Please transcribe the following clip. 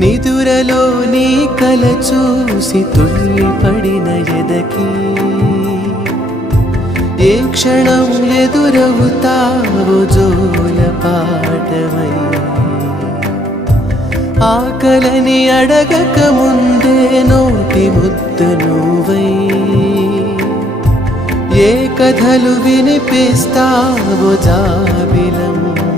నిదురలో నీ కల చూసి తుళ్ళిపడిన ఎదకి ఏ క్షణం ఎదురవుతావో జోల పాటవై ఆకలని అడగక ముందే నోటి ముద్ద నువ్వై ఏ కథలు వినిపిస్తావో జాబిలమ్మ